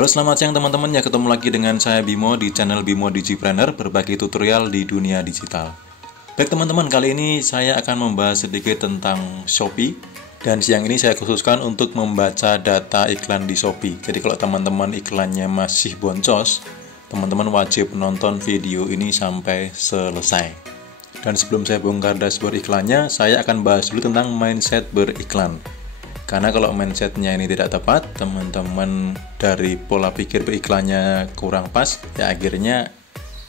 Halo, selamat siang teman-teman, ya ketemu lagi dengan saya Bimo di channel Bimo Digipreneur, berbagi tutorial di dunia digital. Baik teman-teman, kali ini saya akan membahas sedikit tentang Shopee. Dan siang ini saya khususkan untuk membaca data iklan di Shopee. Jadi kalau teman-teman iklannya masih boncos, teman-teman wajib menonton video ini sampai selesai. Dan sebelum saya bongkar dashboard iklannya, saya akan bahas dulu tentang mindset beriklan. Karena kalau mindsetnya ini tidak tepat, teman-teman dari pola pikir beriklannya kurang pas, ya akhirnya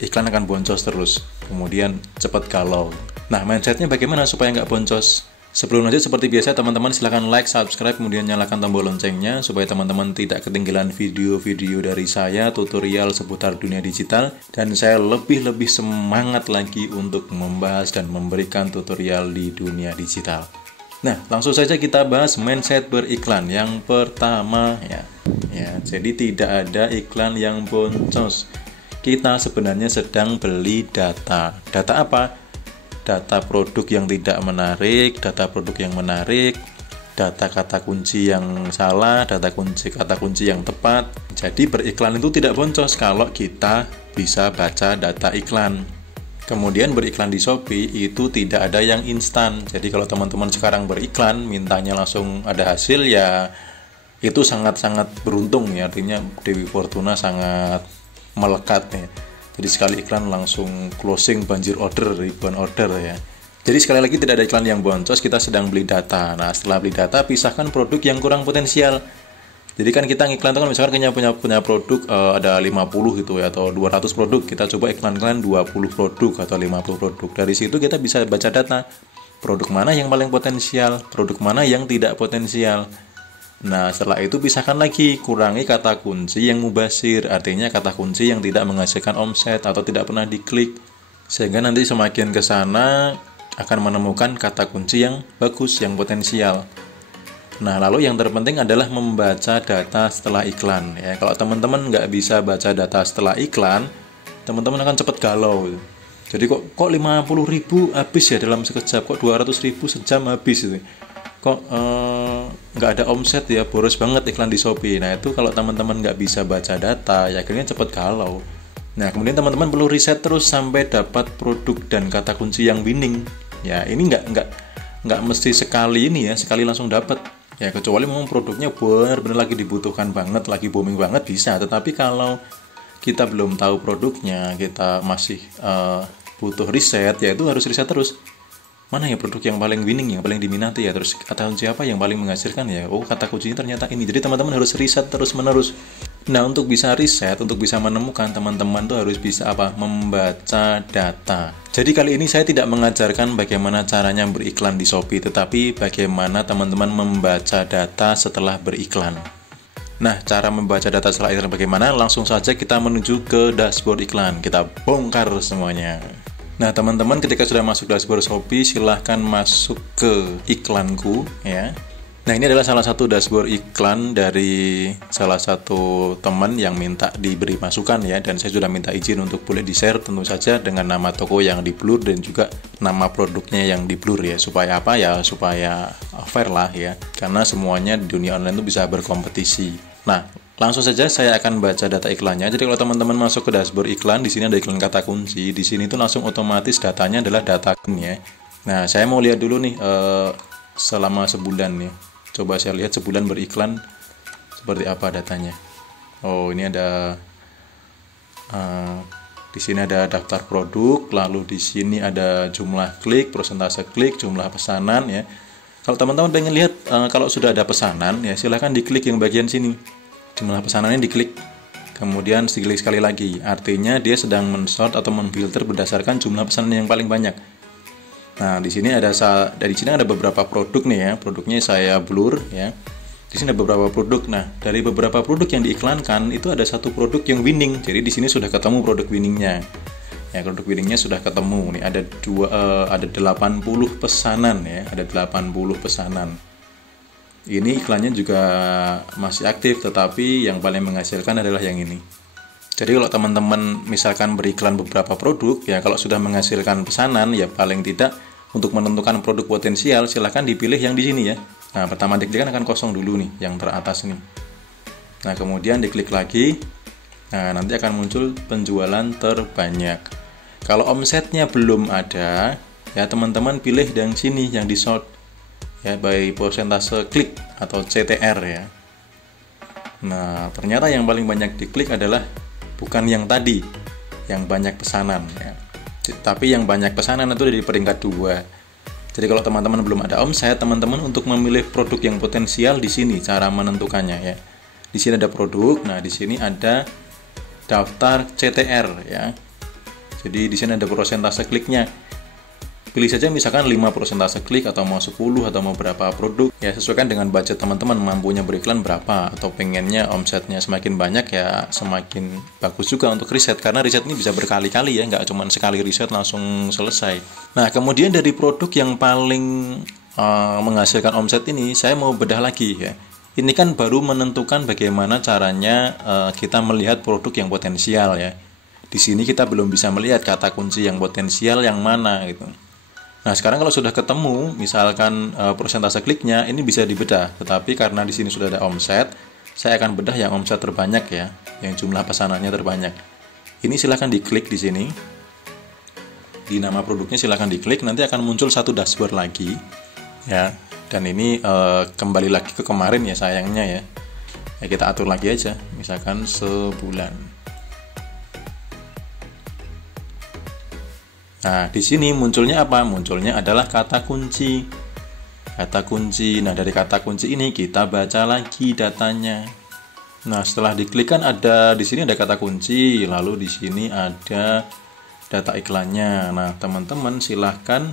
iklan akan boncos terus. Kemudian cepat galau. Nah, mindsetnya bagaimana supaya nggak boncos? Sebelum lanjut, seperti biasa teman-teman silahkan like, subscribe, kemudian nyalakan tombol loncengnya supaya teman-teman tidak ketinggalan video-video dari saya, tutorial seputar dunia digital, dan saya lebih semangat lagi untuk membahas dan memberikan tutorial di dunia digital. Nah, langsung saja kita bahas mindset beriklan. Yang pertama ya, jadi tidak ada iklan yang boncos. Kita sebenarnya sedang beli data. Data apa? Data produk yang tidak menarik, data produk yang menarik, data kata kunci yang salah, data kata kunci yang tepat. Jadi beriklan itu tidak boncos kalau kita bisa baca data iklan. Kemudian beriklan di Shopee itu tidak ada yang instan. Jadi kalau teman-teman sekarang beriklan, mintanya langsung ada hasil, ya itu sangat-sangat beruntung ya. Artinya Dewi Fortuna sangat melekat ya. Jadi sekali iklan langsung closing, banjir order, ribuan order ya. Jadi sekali lagi tidak ada iklan yang boncos, kita sedang beli data. Nah, setelah beli data, pisahkan produk yang kurang potensial. Jadi kan kita ngiklan itu kan misalkan punya produk ada 50 gitu ya, atau 200 produk, kita coba iklan-iklan 20 produk atau 50 produk. Dari situ kita bisa baca data, produk mana yang paling potensial, produk mana yang tidak potensial. Nah, setelah itu pisahkan lagi, kurangi kata kunci yang mubazir, artinya kata kunci yang tidak menghasilkan omset atau tidak pernah diklik. Sehingga nanti semakin ke sana akan menemukan kata kunci yang bagus, yang potensial. Nah, lalu yang terpenting adalah membaca data setelah iklan ya. Kalau teman-teman nggak bisa baca data setelah iklan, teman-teman akan cepat galau. Jadi kok 50.000 habis ya dalam sekejap, kok 200.000 sejam habis itu. Kok nggak ada omset ya, boros banget iklan di Shopee. Nah, itu kalau teman-teman nggak bisa baca data, ya akhirnya cepat galau. Nah, kemudian teman-teman perlu riset terus sampai dapat produk dan kata kunci yang winning. Ya, ini nggak mesti sekali ini ya, sekali langsung dapat. Ya, kecuali memang produknya benar-benar lagi dibutuhkan banget, lagi booming banget bisa. Tetapi kalau kita belum tahu produknya, kita masih butuh riset, ya itu harus riset terus. Mana ya produk yang paling winning, yang paling diminati ya, terus kata kunci apa yang paling menghasilkan ya, oh kata kuncinya ternyata ini. Jadi teman-teman harus riset terus menerus. Nah, untuk bisa riset, untuk bisa menemukan, teman-teman tuh harus bisa membaca data. Jadi kali ini saya tidak mengajarkan bagaimana caranya beriklan di Shopee, tetapi bagaimana teman-teman membaca data setelah beriklan. Nah, cara membaca data setelah iklan bagaimana? Langsung saja kita menuju ke dashboard iklan. Kita bongkar semuanya. Nah, teman-teman ketika sudah masuk dashboard Shopee, silahkan masuk ke iklanku ya. Nah, ini adalah salah satu dashboard iklan dari salah satu teman yang minta diberi masukan ya, dan saya sudah minta izin untuk boleh di-share tentu saja dengan nama toko yang di-blur dan juga nama produknya yang di-blur ya. Supaya apa ya? Supaya fair lah ya. Karena semuanya di dunia online itu bisa berkompetisi. Nah, langsung saja saya akan baca data iklannya. Jadi kalau teman-teman masuk ke dashboard iklan, di sini ada iklan kata kunci. Di sini itu langsung otomatis datanya adalah data ya. Nah, saya mau lihat dulu nih selama sebulan nih. Coba saya lihat sebulan beriklan seperti apa datanya. Oh, ini ada di sini ada daftar produk, lalu di sini ada jumlah klik, persentase klik, jumlah pesanan ya. Kalau teman-teman pengen lihat kalau sudah ada pesanan ya, silahkan diklik yang bagian sini. Jumlah pesanannya diklik. Kemudian diklik sekali lagi. Artinya dia sedang men-sort atau memfilter berdasarkan jumlah pesanan yang paling banyak. Nah, di sini ada beberapa produk nih ya. Produknya saya blur ya. Di sini ada beberapa produk. Nah, dari beberapa produk yang diiklankan itu ada satu produk yang winning. Jadi di sini sudah ketemu produk winningnya. Ya, produk winningnya sudah ketemu. Nih ada 80 pesanan ya, ada 80 pesanan. Ini iklannya juga masih aktif, tetapi yang paling menghasilkan adalah yang ini. Jadi kalau teman-teman misalkan beriklan beberapa produk, ya kalau sudah menghasilkan pesanan, ya paling tidak untuk menentukan produk potensial, silahkan dipilih yang di sini ya. Nah, pertama diklik akan kosong dulu nih, yang teratas nih. Nah, kemudian diklik lagi. Nah, nanti akan muncul penjualan terbanyak. Kalau omsetnya belum ada, ya teman-teman pilih yang sini, yang di sort, ya, by persentase klik atau CTR ya. Nah, ternyata yang paling banyak diklik adalah bukan yang tadi, yang banyak pesanan ya. Tapi yang banyak pesanan itu di peringkat 2. Jadi kalau teman-teman belum ada omset, teman-teman untuk memilih produk yang potensial di sini cara menentukannya ya. Di sini ada produk, nah di sini ada daftar CTR ya. Jadi di sini ada persentase kliknya. Pilih saja misalkan 5% klik atau mau 10 atau mau berapa produk. Ya sesuaikan dengan budget teman-teman, mampunya beriklan berapa atau pengennya omsetnya semakin banyak ya semakin bagus juga untuk riset. Karena riset ini bisa berkali-kali ya, nggak cuma sekali riset langsung selesai. Nah kemudian dari produk yang paling menghasilkan omset ini saya mau bedah lagi ya. Ini kan baru menentukan bagaimana caranya kita melihat produk yang potensial ya. Di sini kita belum bisa melihat kata kunci yang potensial yang mana gitu. Nah, sekarang kalau sudah ketemu, misalkan persentase kliknya, ini bisa dibedah. Tetapi karena di sini sudah ada omset, saya akan bedah yang omset terbanyak ya, yang jumlah pesanannya terbanyak. Ini silahkan diklik di sini. Di nama produknya silahkan diklik, nanti akan muncul satu dashboard lagi, ya. Dan ini kembali lagi ke kemarin ya sayangnya ya. Ya kita atur lagi aja, misalkan sebulan. Nah, di sini munculnya apa? Munculnya adalah kata kunci. Kata kunci. Nah, dari kata kunci ini kita baca lagi datanya. Nah, setelah diklik kan ada di sini ada kata kunci, lalu di sini ada data iklannya. Nah, teman-teman silahkan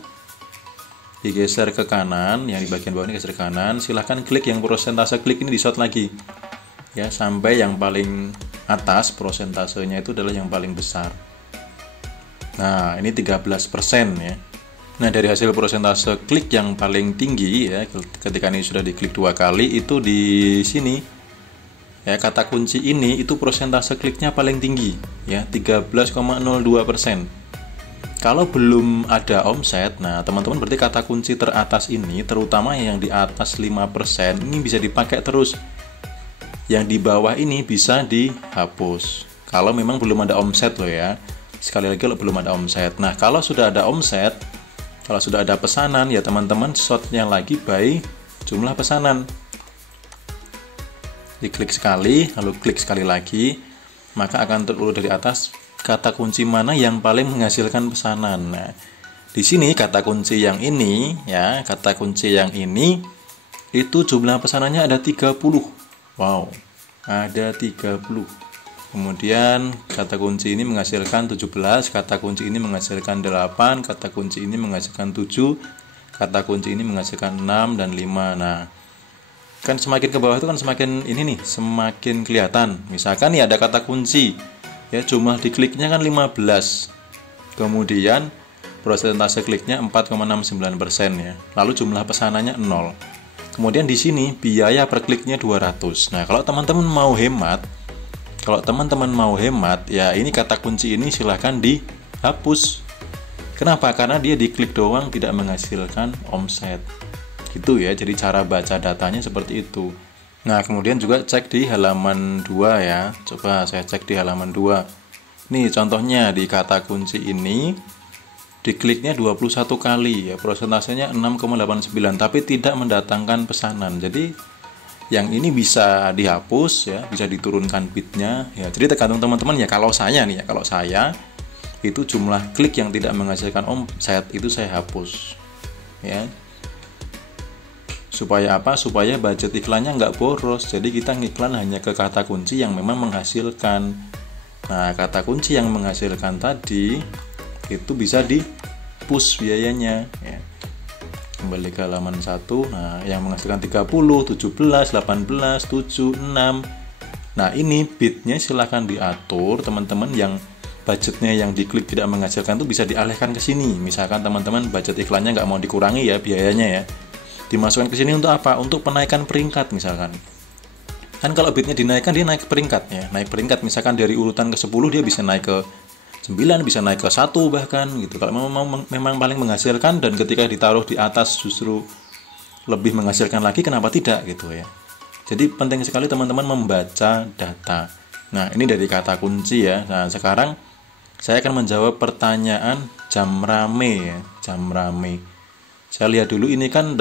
digeser ke kanan, yang di bagian bawah ini geser ke kanan. Silahkan klik yang persentase klik ini di sort lagi. Ya, sampai yang paling atas persentasenya itu adalah yang paling besar. Nah, ini 13% ya. Nah, dari hasil persentase klik yang paling tinggi ya, ketika ini sudah diklik 2 kali, itu di sini ya, kata kunci ini itu persentase kliknya paling tinggi ya, 13,02%. Kalau belum ada omset, nah teman-teman berarti kata kunci teratas ini, terutama yang di atas 5%, ini bisa dipakai terus. Yang di bawah ini bisa dihapus. Kalau memang belum ada omset loh ya. Sekali lagi kalau belum ada omset. Nah, kalau sudah ada omset, kalau sudah ada pesanan, ya teman-teman sortnya lagi by jumlah pesanan. Diklik sekali, lalu klik sekali lagi, maka akan terurut dari atas kata kunci mana yang paling menghasilkan pesanan. Nah, di sini kata kunci yang ini, ya, kata kunci yang ini, itu jumlah pesanannya ada 30. Wow, ada 30. Kemudian kata kunci ini menghasilkan 17, kata kunci ini menghasilkan 8, kata kunci ini menghasilkan 7, kata kunci ini menghasilkan 6 dan 5. Nah, kan semakin ke bawah itu kan semakin ini nih, semakin kelihatan. Misalkan nih ada kata kunci, ya jumlah dikliknya kan 15. Kemudian persentase kliknya 4,69% ya. Lalu jumlah pesanannya 0. Kemudian di sini biaya per kliknya 200. Nah, kalau teman-teman mau hemat, ya ini kata kunci ini silahkan dihapus. Kenapa? Karena dia diklik doang tidak menghasilkan omset. Gitu ya, jadi cara baca datanya seperti itu. Nah, kemudian juga cek di halaman 2 ya. Coba saya cek di halaman 2. Nih contohnya di kata kunci ini dikliknya 21 kali ya, persentasenya 6,89 tapi tidak mendatangkan pesanan. Jadi yang ini bisa dihapus ya, bisa diturunkan bitnya ya. Jadi tergantung teman-teman ya. Kalau saya itu jumlah klik yang tidak menghasilkan omset itu saya hapus ya. Supaya apa? Supaya budget iklannya nggak boros. Jadi kita ngiklan hanya ke kata kunci yang memang menghasilkan. Nah, kata kunci yang menghasilkan tadi itu bisa di push biayanya ya. Kembali ke halaman 1. Nah, yang menghasilkan 30, 17, 18, 7, 6. Nah, ini bitnya silahkan diatur. Teman-teman yang budgetnya yang diklik tidak menghasilkan itu bisa dialihkan ke sini. Misalkan teman-teman budget iklannya nggak mau dikurangi ya biayanya ya. Dimasukkan ke sini untuk apa? Untuk penaikan peringkat misalkan. Kan kalau bitnya dinaikkan dia naik peringkat ya. Naik peringkat misalkan dari urutan ke 10 dia bisa naik ke 9, bisa naik ke 1 bahkan gitu. Kalau memang paling menghasilkan dan ketika ditaruh di atas justru lebih menghasilkan lagi, kenapa tidak gitu ya. Jadi penting sekali teman-teman membaca data. Nah, ini dari kata kunci ya. Nah, sekarang saya akan menjawab pertanyaan jam rame ya, jam rame. Saya lihat dulu ini kan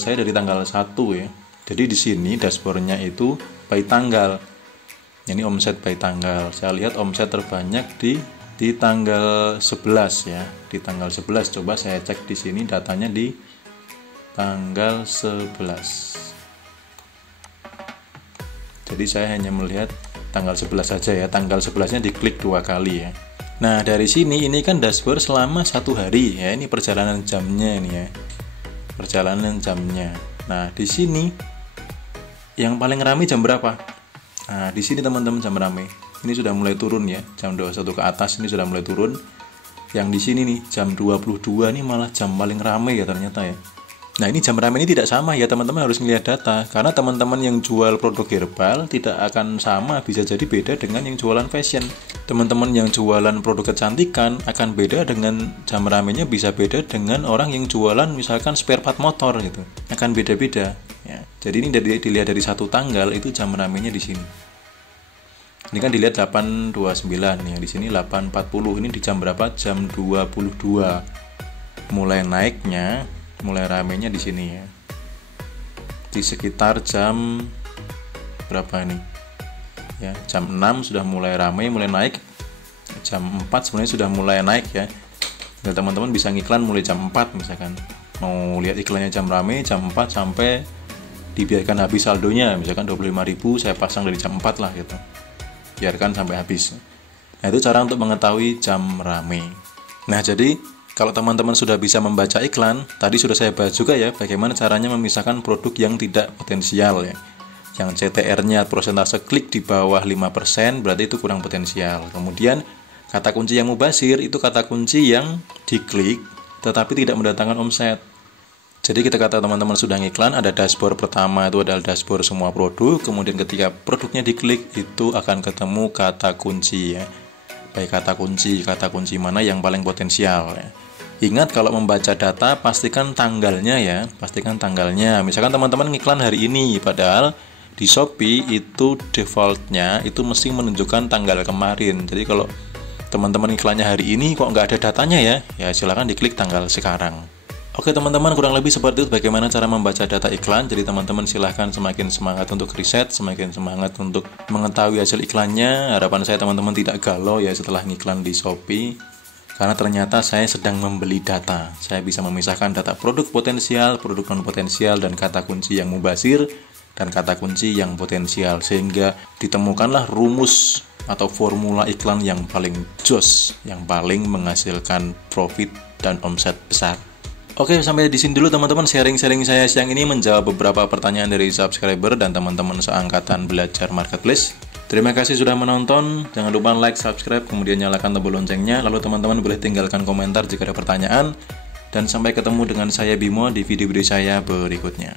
saya dari tanggal 1 ya. Jadi di sini dashboardnya itu by tanggal. Ini omset by tanggal. Saya lihat omset terbanyak di tanggal 11 ya. Di tanggal 11 coba saya cek di sini datanya di tanggal 11. Jadi saya hanya melihat tanggal 11 saja ya. Tanggal 11-nya diklik 2 kali ya. Nah, dari sini ini kan dashboard selama 1 hari ya. Ini perjalanan jamnya ini ya. Perjalanan jamnya. Nah, di sini yang paling ramai jam berapa? Nah, di sini teman-teman jam ramai. Ini sudah mulai turun ya. Jam 21 ke atas ini sudah mulai turun. Yang di sini nih jam 22 ini malah jam paling ramai ya ternyata ya. Nah, ini jam ramai ini tidak sama ya, teman-teman harus melihat data. Karena teman-teman yang jual produk herbal tidak akan sama, bisa jadi beda dengan yang jualan fashion. Teman-teman yang jualan produk kecantikan akan beda dengan jam ramainya, bisa beda dengan orang yang jualan misalkan spare part motor gitu. Akan beda-beda ya. Jadi ini dilihat dari satu tanggal itu jam ramainya di sini. Ini kan dilihat 8.29 ya, di sini 8.40. Ini di jam berapa? Jam 22. Mulai naiknya, mulai ramenya di sini ya. Di sekitar jam berapa ini? Ya, jam 6 sudah mulai ramai, mulai naik. Jam 4 sebenarnya sudah mulai naik ya. Dan teman-teman bisa ngiklan mulai jam 4 misalkan. Mau lihat iklannya jam ramai, jam 4 sampai dibiarkan habis saldonya, misalkan 25.000 saya pasang dari jam 4 lah gitu. Biarkan sampai habis. Nah, itu cara untuk mengetahui jam ramai. Nah, jadi kalau teman-teman sudah bisa membaca iklan, tadi sudah saya bahas juga ya, bagaimana caranya memisahkan produk yang tidak potensial ya. Yang CTR-nya persentase klik di bawah 5%, berarti itu kurang potensial. Kemudian kata kunci yang mubazir itu kata kunci yang diklik tetapi tidak mendatangkan omset. Jadi kita kata teman-teman sudah ngiklan, ada dashboard pertama itu adalah dashboard semua produk, kemudian ketika produknya diklik itu akan ketemu kata kunci ya. Baik kata kunci mana yang paling potensial ya. Ingat kalau membaca data pastikan tanggalnya ya, pastikan tanggalnya. Misalkan teman-teman ngiklan hari ini, padahal di Shopee itu defaultnya itu mesti menunjukkan tanggal kemarin. Jadi kalau teman-teman iklannya hari ini kok nggak ada datanya ya silakan diklik tanggal sekarang. Oke teman-teman, kurang lebih seperti itu bagaimana cara membaca data iklan. Jadi teman-teman silahkan semakin semangat untuk riset, semakin semangat untuk mengetahui hasil iklannya. Harapan saya teman-teman tidak galau ya setelah ngiklan di Shopee. Karena ternyata saya sedang membeli data. Saya bisa memisahkan data produk potensial, produk non potensial, dan kata kunci yang mubazir dan kata kunci yang potensial. Sehingga ditemukanlah rumus atau formula iklan yang paling jos, yang paling menghasilkan profit dan omset besar. Oke, sampai di sini dulu teman-teman sharing-sharing saya siang ini menjawab beberapa pertanyaan dari subscriber dan teman-teman seangkatan belajar marketplace. Terima kasih sudah menonton. Jangan lupa like, subscribe, kemudian nyalakan tombol loncengnya. Lalu teman-teman boleh tinggalkan komentar jika ada pertanyaan. Dan sampai ketemu dengan saya Bimo di video-video saya berikutnya.